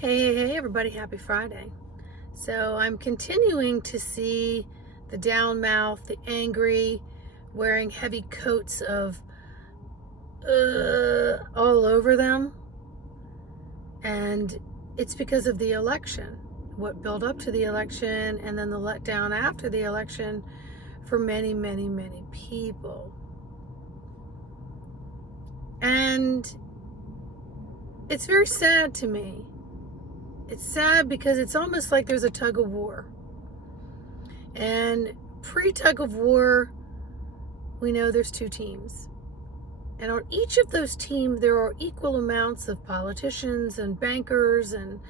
Hey, everybody, happy Friday. So I'm continuing to see the down mouth, the angry, wearing heavy coats of all over them. And it's because of the election, what built up to the election, and then the letdown after the election for many, many, many people. And it's very sad to me. It's sad because it's almost like there's a tug of war. And pre-tug of war, we know there's two teams. And on each of those teams, there are equal amounts of politicians and bankers and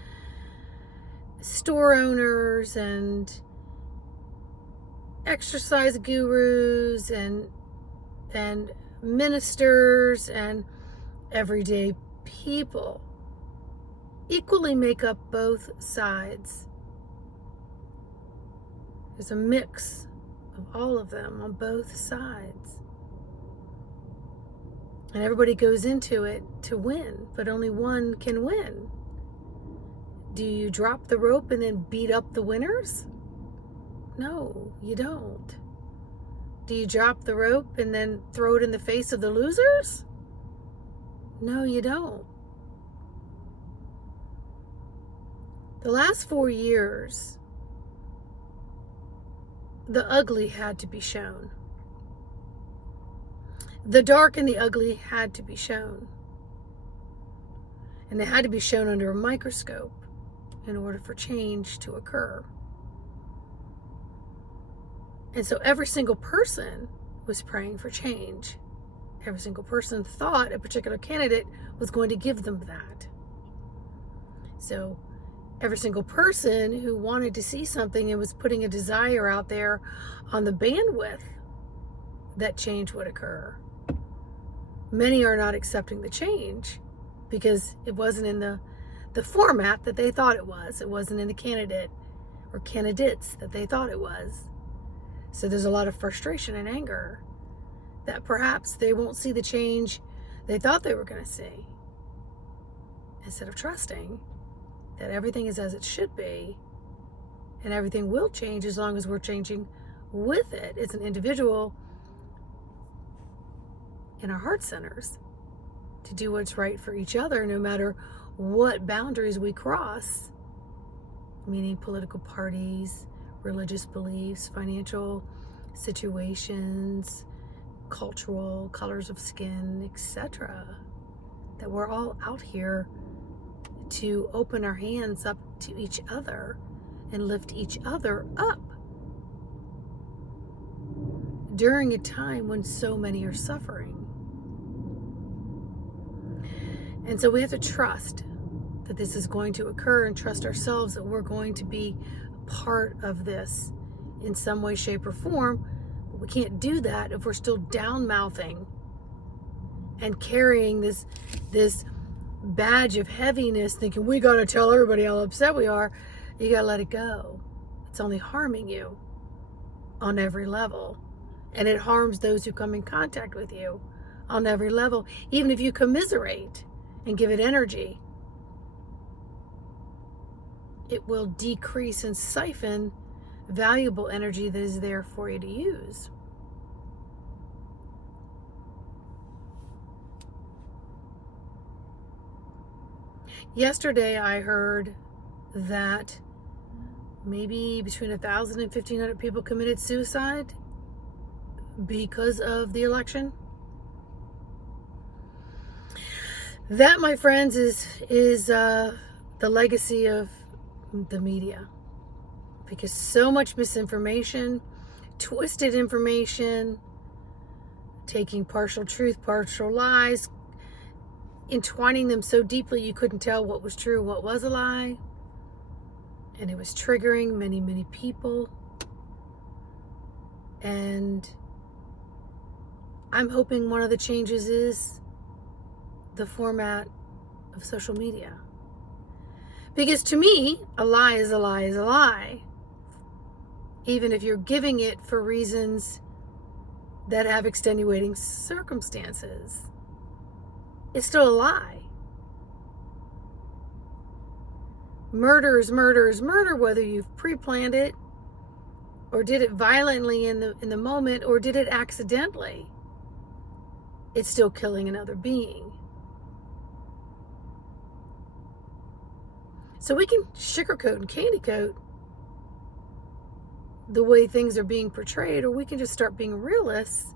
store owners and exercise gurus and ministers and everyday people equally make up both sides. There's a mix of all of them on both sides. And everybody goes into it to win, but only one can win. Do you drop the rope and then beat up the winners? No, you don't. Do you drop the rope and then throw it in the face of the losers? No, you don't. The last 4 years, the ugly had to be shown. The dark and the ugly had to be shown. And they had to be shown under a microscope in order for change to occur. And so every single person was praying for change. Every single person thought a particular candidate was going to give them that. So every single person who wanted to see something and was putting a desire out there on the bandwidth that change would occur. Many are not accepting the change because it wasn't in the format that they thought it was. It wasn't in the candidate or candidates that they thought it was. So there's a lot of frustration and anger that perhaps they won't see the change they thought they were going to see. Instead of trusting that everything is as it should be and everything will change as long as we're changing with it as an individual in our heart centers to do what's right for each other, no matter what boundaries we cross, meaning political parties, religious beliefs, financial situations, cultural colors of skin, etc. That we're all out here to open our hands up to each other and lift each other up during a time when so many are suffering. And so we have to trust that this is going to occur and trust ourselves that we're going to be part of this in some way, shape, or form. But we can't do that if we're still down-mouthing and carrying this badge of heaviness, thinking we got to tell everybody how upset we are. You got to let it go. It's only harming you on every level. And it harms those who come in contact with you on every level. Even if you commiserate and give it energy, it will decrease and siphon valuable energy that is there for you to use. Yesterday I heard that maybe between 1,000 and 1,500 people committed suicide because of the election. That, my friends, is the legacy of the media, because so much misinformation, twisted information, taking partial truth, partial lies, entwining them so deeply you couldn't tell what was true, what was a lie, and it was triggering many, many people. And I'm hoping one of the changes is the format of social media. Because to me, a lie is a lie is a lie. Even if you're giving it for reasons that have extenuating circumstances, it's still a lie. Murder is murder is murder, whether you've pre-planned it or did it violently in the moment or did it accidentally. It's still killing another being. So we can sugarcoat and candy coat the way things are being portrayed, or we can just start being realists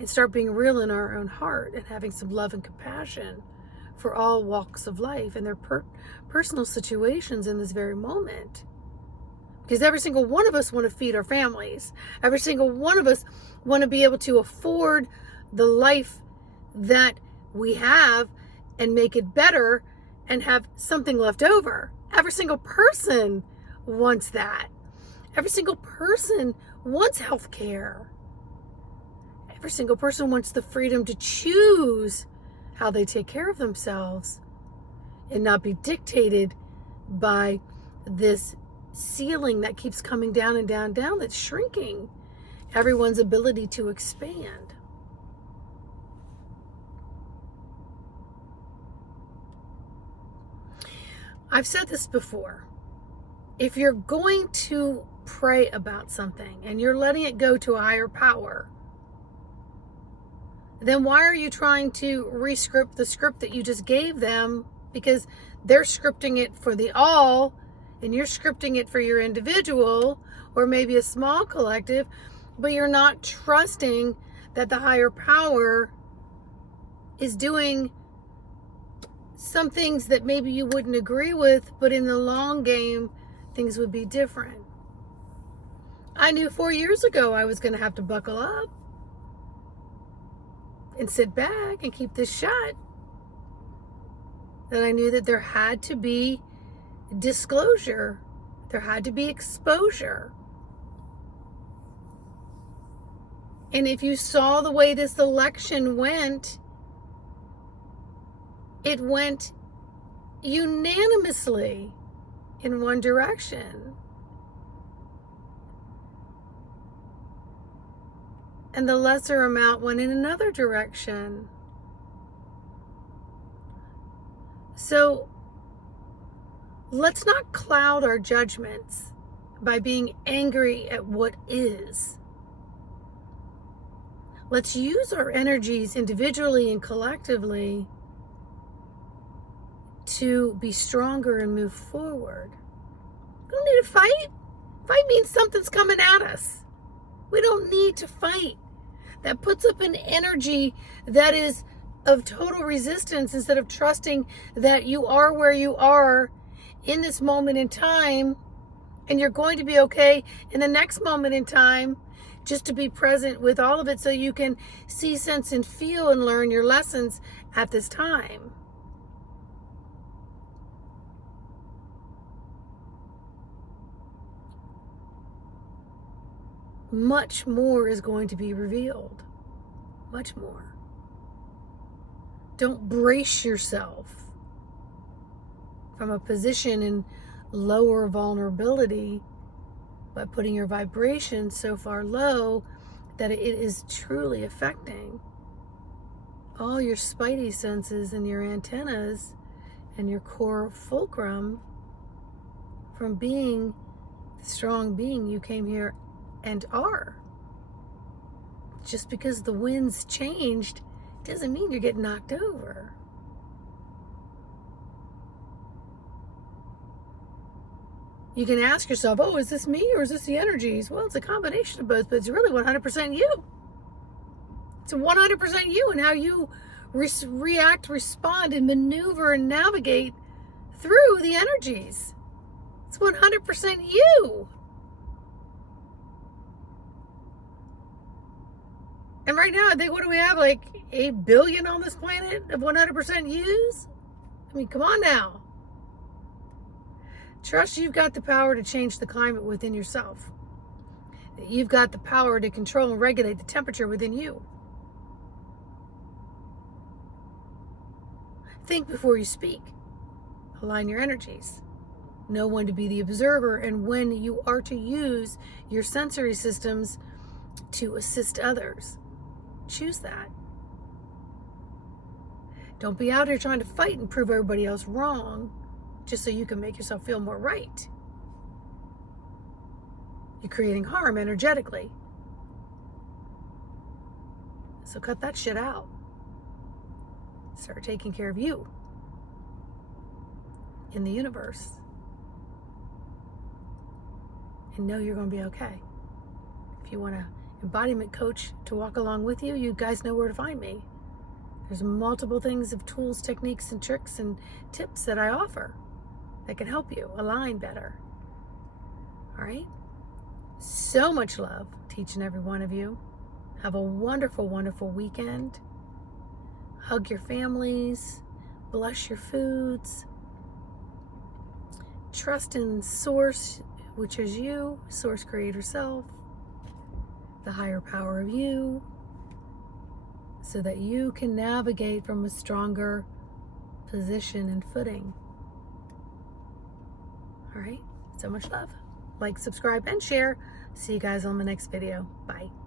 and start being real in our own heart and having some love and compassion for all walks of life and their personal situations in this very moment. Because every single one of us want to feed our families. Every single one of us want to be able to afford the life that we have and make it better and have something left over. Every single person wants that. Every single person wants health care. Every single person wants the freedom to choose how they take care of themselves and not be dictated by this ceiling that keeps coming down and down, down, that's shrinking everyone's ability to expand. I've said this before. If you're going to pray about something and you're letting it go to a higher power, then why are you trying to re-script the script that you just gave them? Because they're scripting it for the all and you're scripting it for your individual or maybe a small collective, but you're not trusting that the higher power is doing some things that maybe you wouldn't agree with, but in the long game, things would be different. I knew 4 years ago I was going to have to buckle up and sit back and keep this shut. That I knew that there had to be disclosure. There had to be exposure. And if you saw the way this election went, it went unanimously in one direction. And the lesser amount went in another direction. So let's not cloud our judgments by being angry at what is. Let's use our energies individually and collectively to be stronger and move forward. We don't need to fight. Fight means something's coming at us. We don't need to fight. That puts up an energy that is of total resistance instead of trusting that you are where you are in this moment in time and you're going to be okay in the next moment in time, just to be present with all of it so you can see, sense, and feel and learn your lessons at this time. Much more is going to be revealed. Much more. Don't brace yourself from a position in lower vulnerability by putting your vibration so far low that it is truly affecting all your spidey senses and your antennas and your core fulcrum from being the strong being you came here and are. Just because the winds changed doesn't mean you're getting knocked over. You can ask yourself, oh, is this me or is this the energies? Well, it's a combination of both, but it's really 100% you. It's 100% you and how you react, respond, and maneuver and navigate through the energies. It's 100% you. And right now, I think, what do we have, like 8 billion on this planet of 100% use? I mean, come on now. Trust you've got the power to change the climate within yourself. That you've got the power to control and regulate the temperature within you. Think before you speak. Align your energies. Know when to be the observer and when you are to use your sensory systems to assist others. Choose that. Don't be out here trying to fight and prove everybody else wrong. just so you can make yourself feel more right. You're creating harm energetically. So cut that shit out. Start taking care of you in the universe. And know you're going to be okay. If you want an embodiment coach to walk along with you, you guys know where to find me. There's multiple things of tools, techniques, and tricks and tips that I offer that can help you align better. All right? So much love to each and every one of you. Have a wonderful, wonderful weekend. Hug your families. Bless your foods. Trust in Source, which is you, Source Creator Self, the higher power of you, so that you can navigate from a stronger position and footing. All right? So much love. Like, subscribe, and share. See you guys on the next video. Bye.